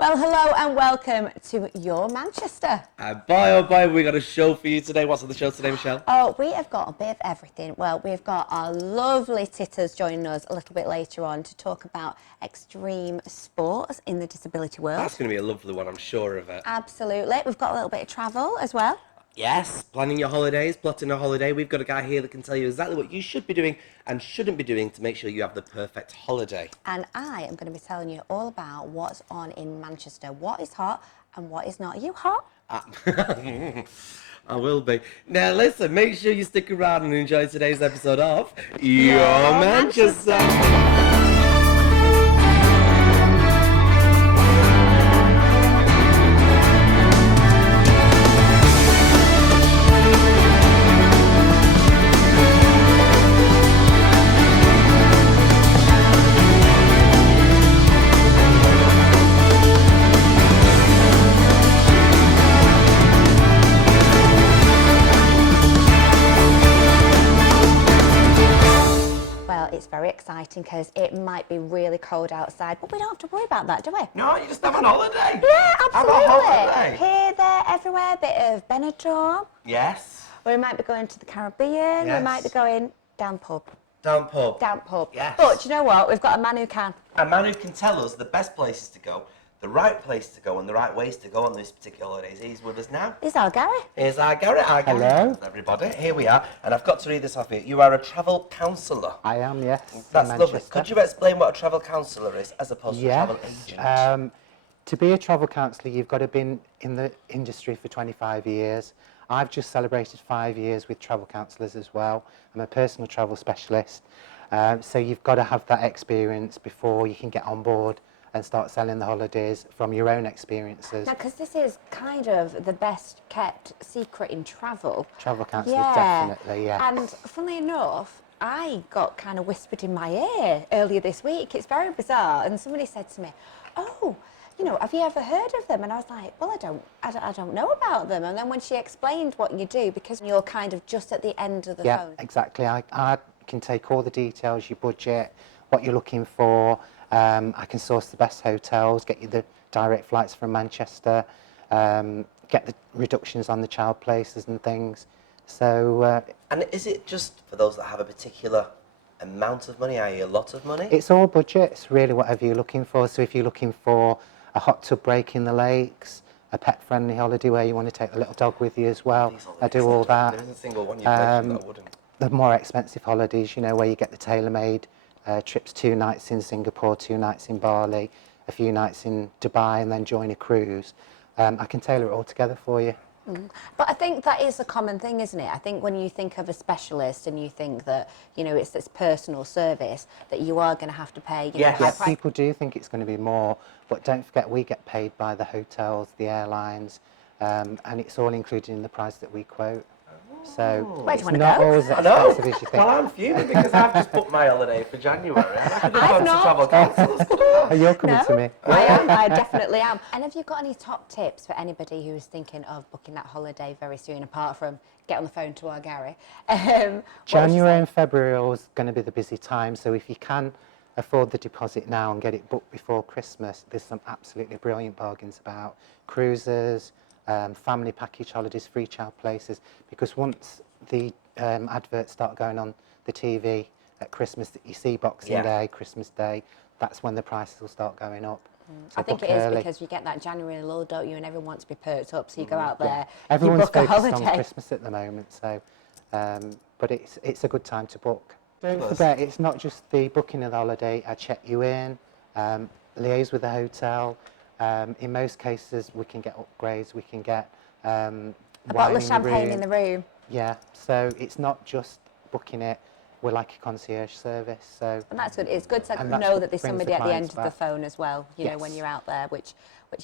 Well, hello and welcome to your Manchester. And boy, oh boy, we got a show for you today. What's on the show today, Michelle? Oh, we have got a bit of everything. Well, we've got our lovely Titters joining us a little bit later on to talk about extreme sports in the disability world. That's going to be a lovely one, I'm sure of it. Absolutely. We've got a little bit of travel as well. Yes, planning your holidays, plotting a holiday. We've got a guy here that can tell you exactly what you should be doing and shouldn't be doing to make sure you have the perfect holiday. And I am going to be telling you all about what's on in Manchester, what is hot and what is not. Are you hot? I will be. Now listen, make sure you stick around and enjoy today's episode of Your Manchester. It's very exciting because it might be really cold outside, but we don't have to worry about that, do we? No, you just have an holiday. Yeah, absolutely. Have a holiday. Here, there, everywhere, a bit of Benidorm. Yes. Or we might be going to the Caribbean. Yes. We might be going down pub. Down pub. Down pub. Yes. But you know what? We've got a man who can. A man who can tell us the best places to go, the right place to go and the right ways to go on these particular holidays. He's with us now. Is our Gary? Here's our Gary. Hello. Everybody, here we are. And I've got to read this off here. You are a travel counsellor. I am, yes. That's in lovely. Manchester. Could you explain what a travel counsellor is as opposed to a travel agent? To be a travel counsellor, you've got to have been in the industry for 25 years. I've just celebrated 5 years with travel counsellors as well. I'm a personal travel specialist. So you've got to have that experience before you can get on board and start selling the holidays from your own experiences. Now, because this is kind of the best kept secret in travel. Travel counsellors, definitely, yeah. And funnily enough, I got kind of whispered in my ear earlier this week. It's very bizarre. And somebody said to me, oh, you know, have you ever heard of them? And I was like, well, I don't know about them. And then when she explained what you do, because you're kind of just at the end of the phone. Yeah, exactly. I can take all the details, your budget, what you're looking for. I can source the best hotels, get you the direct flights from Manchester, get the reductions on the child places and things. So. And is it just for those that have a particular amount of money, i.e. a lot of money? It's all budget. It's really whatever you're looking for. So if you're looking for a hot tub break in the lakes, a pet-friendly holiday where you want to take the little dog with you as well, I do all that. There isn't a single one you've mentioned that wouldn't. The more expensive holidays, you know, where you get the tailor-made trips, 2 nights in Singapore, 2 nights in Bali, a few nights in Dubai, and then join a cruise. I can tailor it all together for you. But I think that is a common thing, isn't it? I think when you think of a specialist and you think that, you know, it's this personal service, that you are going to have to pay, you know, high price. People do think it's going to be more, but don't forget we get paid by the hotels, the airlines, and it's all included in the price that we quote. So Where do you it's want to not go? always as I know. expensive as you think. Well, I'm fuming because I've just booked my holiday for January. And I could have I've gone not. to travel counsellors, couldn't I? Oh, you're coming to me. I am. I definitely am. And have you got any top tips for anybody who is thinking of booking that holiday very soon, apart from get on the phone to our Gary? January and February are always going to be the busy time, so if you can afford the deposit now and get it booked before Christmas, there's some absolutely brilliant bargains about cruises, family package holidays, free child places, because once the adverts start going on the TV at Christmas, that you see Boxing Day, Christmas Day, that's when the prices will start going up. So I think book it is early. because you get that January lull, don't you, and everyone wants to be perked up, so you go out there, Everyone's you book a focused holiday. on Christmas at the moment, so but it's a good time to book. Don't forget, it's not just the booking of the holiday. I check you in, liaise with the hotel. In most cases, we can get upgrades. We can get A bottle of champagne in the room. Yeah, so it's not just booking it. We're like a concierge service. So. And that's good. It's good to And know that's what that there's brings somebody the at the end of clients the back. phone as well, you know, when you're out there, which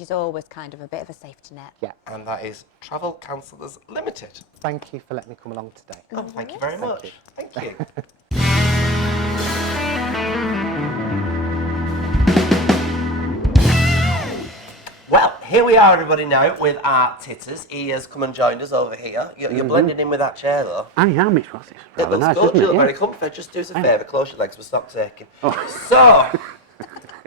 is always kind of a bit of a safety net. Yeah. And that is Travel Counsellors Limited. Thank you for letting me come along today. Oh, thank you very much. Thank you. Well, here we are, everybody, now with our Titters. He has come and joined us over here. You're blending in with that chair, though. I am, it's what's it? It Rather looks nice, good. isn't You it? look Yeah. very comfy. Just do us a favour, close your legs, we'll stop taking. Oh. So,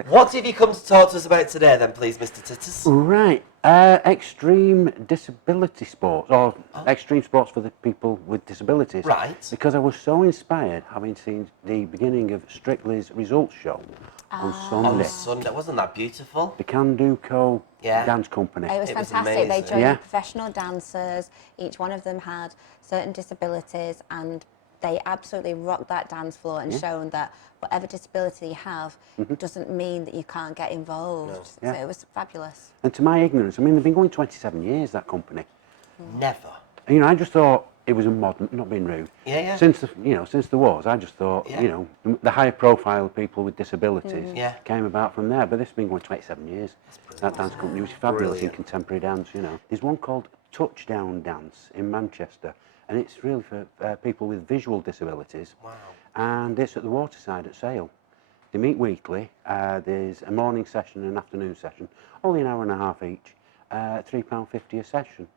What have you come to talk to us about today then, please, Mr. Titters? Right, extreme disability sports, or extreme sports for the people with disabilities. Right. Because I was so inspired having seen the beginning of Strictly's results show on Sunday. On Sunday, wasn't that beautiful? The Can-Do Co. Yeah. Dance Company. It was It was fantastic. They amazing. joined Yeah. professional dancers. Each one of them had certain disabilities, and they absolutely rocked that dance floor and shown that whatever disability you have doesn't mean that you can't get involved. No. Yeah. So it was fabulous. And to my ignorance, I mean, they've been going 27 years, that company. Never. And, you know, I just thought it was a modern, not being rude. Yeah, yeah. Since the wars, I just thought, Yeah. you know, the higher profile people with disabilities Yeah. came about from there. But this has been going 27 years. That dance company was fabulous Brilliant. in contemporary dance, you know. There's one called Touchdown Dance in Manchester, and it's really for people with visual disabilities. Wow. And it's at the Waterside at Sale. They meet weekly. There's a morning session and an afternoon session, only an hour and a half each, £3.50 a session.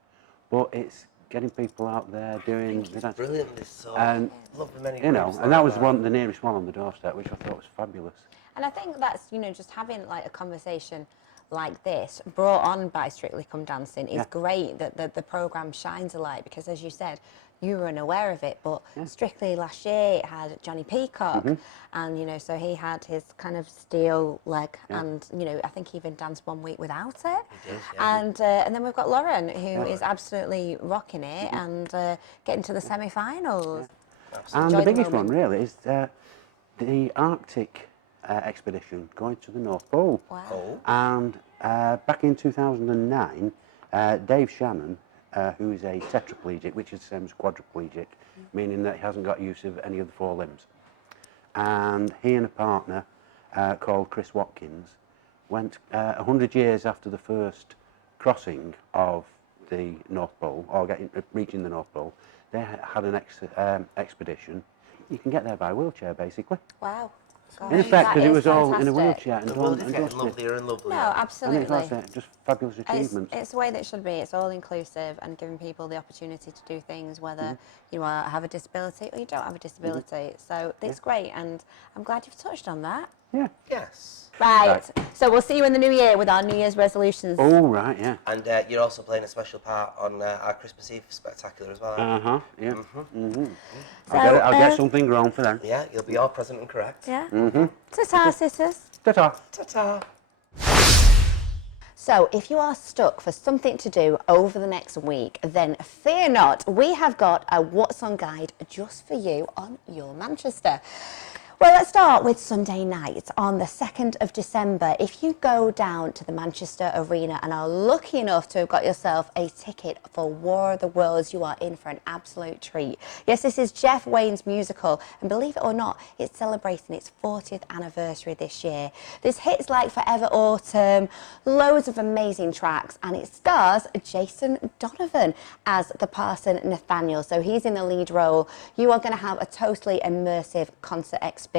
But it's getting people out there doing the dance. Brilliant, this song. And, Love the many you know, groups and that like was the nearest one on the doorstep, which I thought was fabulous. And I think that's, you know, just having like a conversation like this, brought on by Strictly Come Dancing, is great that the programme shines a light, because as you said, you were unaware of it, but Strictly last year it had Johnny Peacock, and you know, so he had his kind of steel leg, and you know, I think he even danced one week without it. He did, yeah. And then we've got Lauren, who is absolutely rocking it and getting to the semi-finals. And Enjoy the the biggest one moment. really is the Arctic expedition going to the North Pole. Wow. Oh. And back in 2009, Dave Shannon, who is a tetraplegic, which is the same as quadriplegic, meaning that he hasn't got use of any of the four limbs. And he and a partner called Chris Watkins went 100 years after the first crossing of the North Pole, or reaching the North Pole. They had an expedition. You can get there by wheelchair, basically. Wow. Gosh, In effect, that because it is was all in a fantastic. wheelchair and The done world is and getting dusted. lovelier and lovelier. No, And absolutely. it's just fabulous achievements. It's the way that it should be. It's all inclusive and giving people the opportunity to do things, whether you have a disability or you don't have a disability. So it's great, and I'm glad you've touched on that. Yeah. Yes. Right. So we'll see you in the new year with our New Year's resolutions. Oh, right, yeah. And you're also playing a special part on our Christmas Eve spectacular as well, aren't you? Yeah. So, I'll get something grown for them. Yeah, you'll be all present and correct. Yeah. Ta-ta, sisters. Ta-ta. Ta-ta. So if you are stuck for something to do over the next week, then fear not. We have got a What's On guide just for you on Your Manchester. Well, let's start with Sunday night on the 2nd of December. If you go down to the Manchester Arena and are lucky enough to have got yourself a ticket for War of the Worlds, you are in for an absolute treat. Yes, this is Jeff Wayne's musical, and believe it or not, it's celebrating its 40th anniversary this year. There's hits like Forever Autumn, loads of amazing tracks, and it stars Jason Donovan as the parson Nathaniel. So he's in the lead role. You are going to have a totally immersive concert experience.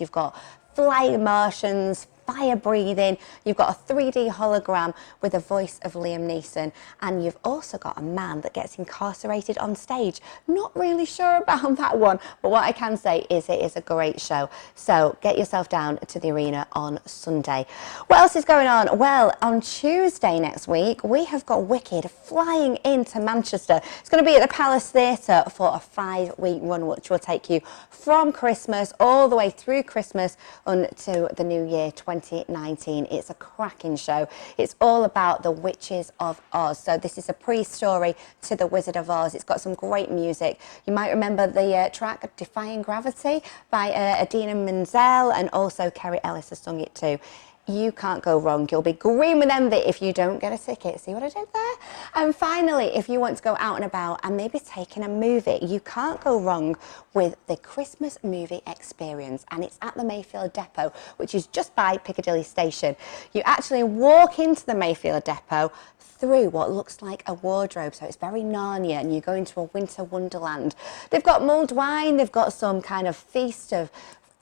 You've got flying Martians, fire breathing, you've got a 3D hologram with the voice of Liam Neeson, and you've also got a man that gets incarcerated on stage. Not really sure about that one, but what I can say is it is a great show. So get yourself down to the arena on Sunday. What else is going on? Well, on Tuesday next week, we have got Wicked flying into Manchester. It's going to be at the Palace Theatre for a 5-week run, which will take you from Christmas all the way through Christmas unto the new year 2019. It's a cracking show. It's all about the Witches of Oz. So this is a pre-story to the Wizard of Oz. It's got some great music. You might remember the track Defying Gravity by Adina Menzel, and also Kerry Ellis has sung it too. You can't go wrong. You'll be green with envy if you don't get a ticket. See what I did there? And finally, if you want to go out and about and maybe take in a movie, you can't go wrong with the Christmas movie experience. And it's at the Mayfield Depot, which is just by Piccadilly Station. You actually walk into the Mayfield Depot through what looks like a wardrobe, so it's very Narnia, and you go into a winter wonderland. They've got mulled wine, they've got some kind of feast of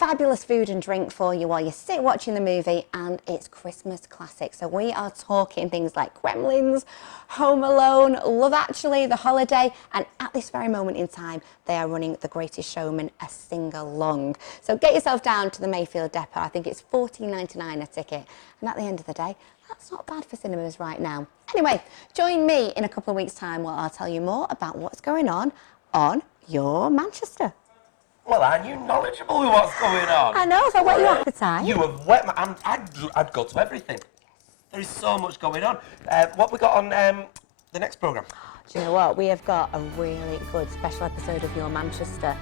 fabulous food and drink for you while you sit watching the movie, and it's Christmas classic. So we are talking things like Gremlins, Home Alone, Love Actually, The Holiday, and at this very moment in time, they are running The Greatest Showman, a sing-along. So get yourself down to the Mayfield Depot. I think it's $14.99 a ticket. And at the end of the day, that's not bad for cinemas right now. Anyway, join me in a couple of weeks' time where I'll tell you more about what's going on your Manchester. Well, aren't you knowledgeable with what's going on? I know, if I whet your appetite. You have wet my... I'd go to everything. There is so much going on. What we got on the next programme? Do you know what? We have got a really good special episode of Your Manchester.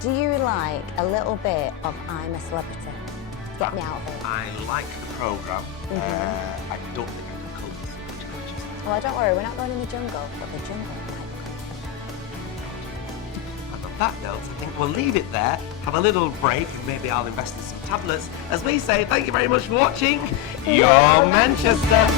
Do you like a little bit of I'm a Celebrity? Get me out of it. I like the programme. I don't think I can cope with Manchester. Well, don't worry, we're not going in the jungle, but the jungle might. And on that note, I think we'll leave it there, have a little break, and maybe I'll invest in some tablets. As we say, thank you very much for watching Your Manchester.